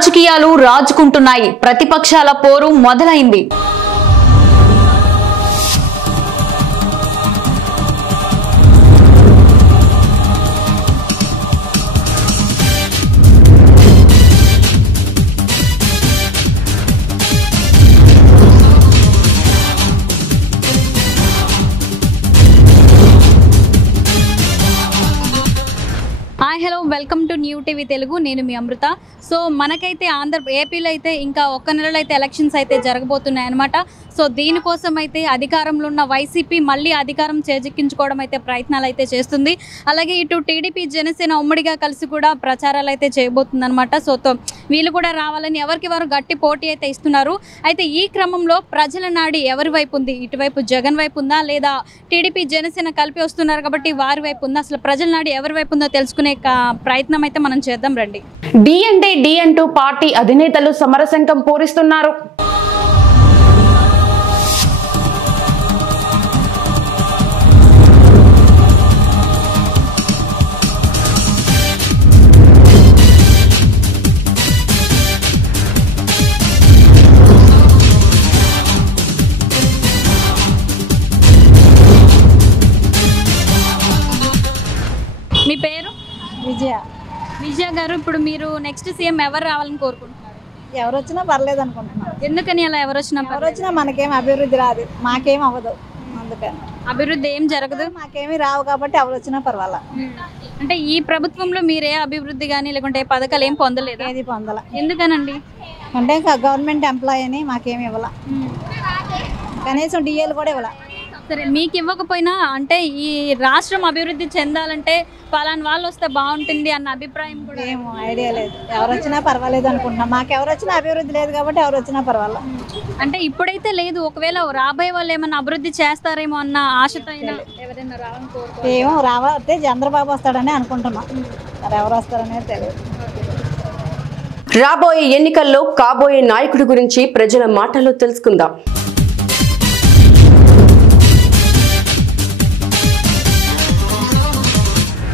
రాజకీయాలు రాజుకుంటున్నాయి. ప్రతిపక్షాల పోరు మొదలైంది. Hello, welcome to new TV Telugu. నేను మీ అమృత. సో మనకైతే ఏపీలో అయితే ఇంకా ఒక్క నెలలో అయితే ఎలక్షన్స్ అయితే జరగబోతున్నాయి అన్నమాట. సో దీనికోసం అయితే అధికారంలో ఉన్న వైసీపీ మళ్ళీ అధికారం చేజిక్కించుకోవడం అయితే ప్రయత్నాలు అయితే చేస్తుంది. అలాగే ఇటు టీడీపీ జనసేన ఉమ్మడిగా కలిసి కూడా ప్రచారాలు అయితే చేయబోతుంది అనమాట. సో వీళ్ళు కూడా రావాలని ఎవరికి వారు గట్టి పోటీ అయితే ఇస్తున్నారు. అయితే ఈ క్రమంలో ప్రజల నాడి ఎవరి వైపు ఉంది? ఇటువైపు జగన్ వైపు ఉందా, లేదా టీడీపీ జనసేన కలిపి వస్తున్నారు కాబట్టి వారి వైపు ఉందా? అసలు ప్రజల నాడి ఎవరి వైపు ఉందో తెలుసుకునే ప్రయత్నం అయితే మనం చేద్దాం రండి. డి అంటే డి అంటూ పార్టీ అధినేతలు సమరశంఖం పూరిస్తున్నారు. మీ పేరు? విజయ గారు, ఇప్పుడు మీరు నెక్స్ట్ సీఎం ఎవరు రావాలని కోరుకుంటున్నారు? ఎవరు వచ్చినా పర్లేదు అనుకుంటున్నాను. ఎందుకని అలా? ఎవరు వచ్చినా మనకేం అభివృద్ధి రాదు, మాకేం అవ్వదు. అందుకని అభివృద్ధి ఏం జరగదు, మాకేమీ రావు కాబట్టి ఎవరు వచ్చినా పర్వాలా. అంటే ఈ ప్రభుత్వంలో మీరే అభివృద్ధి కానీ లేకుంటే పథకాలు ఏం పొందలేదు? ఏది పొందాల. ఎందుకనండి? అంటే గవర్నమెంట్ ఎంప్లాయీ అని మాకేమి ఇవ్వాల, కనీసం డిఏలు కూడా ఇవ్వాల. సరే, మీకు ఇవ్వకపోయినా అంటే ఈ రాష్ట్రం అభివృద్ధి చెందాలంటే పలానా వాళ్ళు వస్తే బాగుంటుంది అన్న అభిప్రాయం కూడా ఏమో ఐడియా లేదు. ఎవరు వచ్చినా పర్వాలేదు అనుకుంటున్నాం. మాకు ఎవరు వచ్చినా అభివృద్ధి లేదు కాబట్టి ఎవరు వచ్చినా పర్వాలా. అంటే ఇప్పుడైతే లేదు, ఒకవేళ రాబోయే వాళ్ళు ఏమన్నా అభివృద్ధి చేస్తారేమో అన్న ఆశతో ఎవరైనా రావాలని కోరుకుంటున్నారు. ఏమో రావాలంటే చంద్రబాబు వస్తాడని అనుకుంటున్నాం. మరి ఎవరు వస్తారనేది తెలియదు. రాబోయే ఎన్నికల్లో కాబోయే నాయకుడి గురించి ప్రజల మాటల్లో తెలుసుకుందాం.